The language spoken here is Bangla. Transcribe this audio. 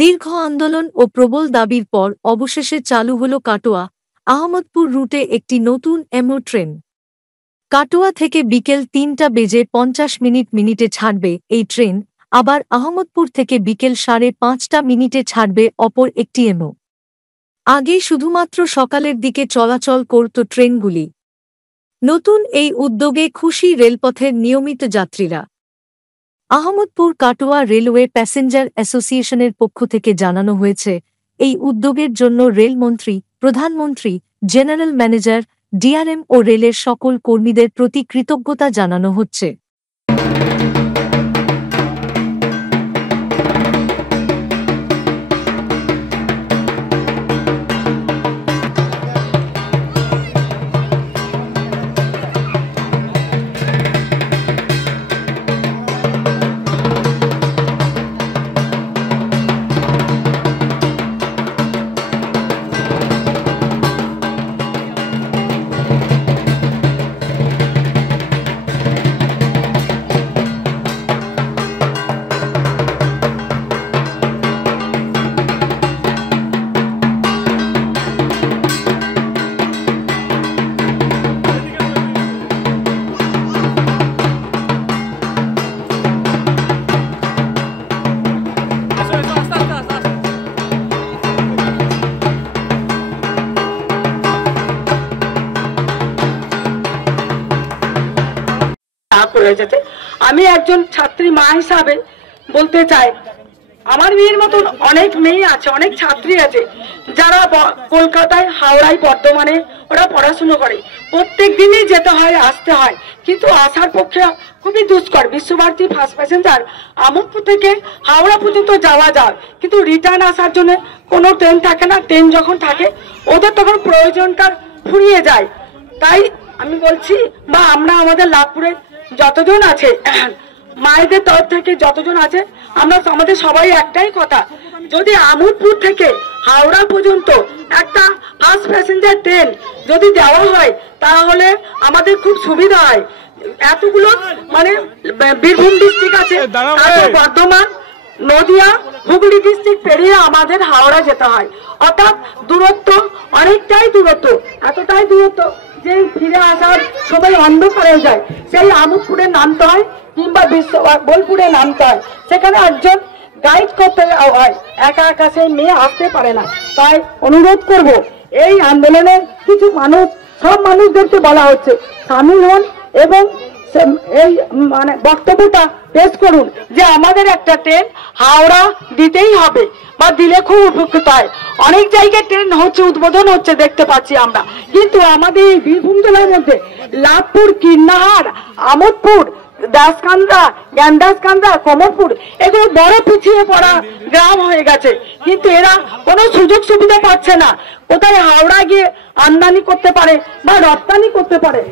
দীর্ঘ আন্দোলন ও প্রবল দাবির পর অবশেষে চালু হল কাটোয়া আহমদপুর রুটে একটি নতুন এমও ট্রেন। কাটোয়া থেকে বিকেল ৩:৫০ মিনিটে ছাড়বে এই ট্রেন, আবার আহমদপুর থেকে বিকেল ৫:৩০ ছাড়বে অপর একটি এমও। আগে শুধুমাত্র সকালের দিকে চলাচল করত ট্রেনগুলি। নতুন এই উদ্যোগে খুশি রেলপথের নিয়মিত যাত্রীরা। আহমদপুর কাটোয়া রেলওয়ে প্যাসেঞ্জার অ্যাসোসিয়েশনের পক্ষ থেকে জানানো হয়েছে, এই উদ্যোগের জন্য রেলমন্ত্রী, প্রধানমন্ত্রী, জেনারেল ম্যানেজার, ডিআরএম ও রেলের সকল কর্মীদের প্রতি কৃতজ্ঞতা জানানো হচ্ছে। আমি একজন ছাত্রী মা হিসাবে বলতে চাই, আমার মেয়ের মতন অনেক মেয়ে আছে, অনেক ছাত্রী আছে যারা কলকাতায়, হাওড়ায়, বর্ধমানে ওরা পড়াশুনো করে। প্রত্যেক দিনই যেতে হয়, আসতে হয়, কিন্তু আসার পক্ষে খুবই দুষ্কর। বিশ্বভারতী ফার্স্ট প্যাসেঞ্জার আহমদপুর থেকে হাওড়া পর্যন্ত যাওয়া যায়, কিন্তু রিটার্ন আসার জন্য কোনো ট্রেন থাকে না। ট্রেন যখন থাকে ওদের তখন প্রয়োজনটা ফুরিয়ে যায়। তাই আমি বলছি, বা আমরা আমাদের লাভপুরে যতজন আছে, মায়েদের তরফ থেকে যতজন আছে, আমাদের সবাই একটাই কথা, যদি আহমদপুর থেকে হাওড়া পর্যন্ত একটা ফার্স্ট প্যাসেঞ্জার ট্রেন যদি দেওয়া হয় তাহলে আমাদের খুব সুবিধা হয়। এতগুলো মানে বীরভূম ডিস্ট্রিক্ট আছে, বর্ধমান, নদিয়া, হুগলি ডিস্ট্রিক্ট পেরিয়ে আমাদের হাওড়া যেতে হয়। অর্থাৎ দূরত্ব অনেকটাই দূরত্ব, এতটাই দূরত্ব যে ফিরে আসার সবাই অন্ধকার হয়ে যায়। সেই আহমদপুরে নামতে হয় কিংবা বোলপুরে নামতে হয়, সেখানে একজন গাইড করতে হয়, একা একা সেই মেয়ে আসতে পারে না। তাই অনুরোধ করব, এই আন্দোলনের কিছু মানুষ, সব মানুষদেরকে বলা হচ্ছে সামিল হন এবং এই মানে বক্তব্যটা পেশ করুন যে আমাদের একটা ট্রেন হাওড়া দিতেই হবে, বা দিলে খুব উপকৃত হয়। অনেক জায়গায় ট্রেন হচ্ছে, উদ্বোধন হচ্ছে, দেখতে পাচ্ছি আমরা, কিন্তু আমাদের এই বীরভূম জেলার মধ্যে লাভপুর, কীর্ণাহার, আমোদপুর, দাসকান্দা, জ্ঞানদাসকান্দা, কমলপুর, এগুলো বড় পিছিয়ে পড়া গ্রাম হয়ে গেছে, কিন্তু এরা কোনো সুযোগ সুবিধা পাচ্ছে না। কোথায় হাওড়া গিয়ে আমদানি করতে পারে বা রপ্তানি করতে পারে।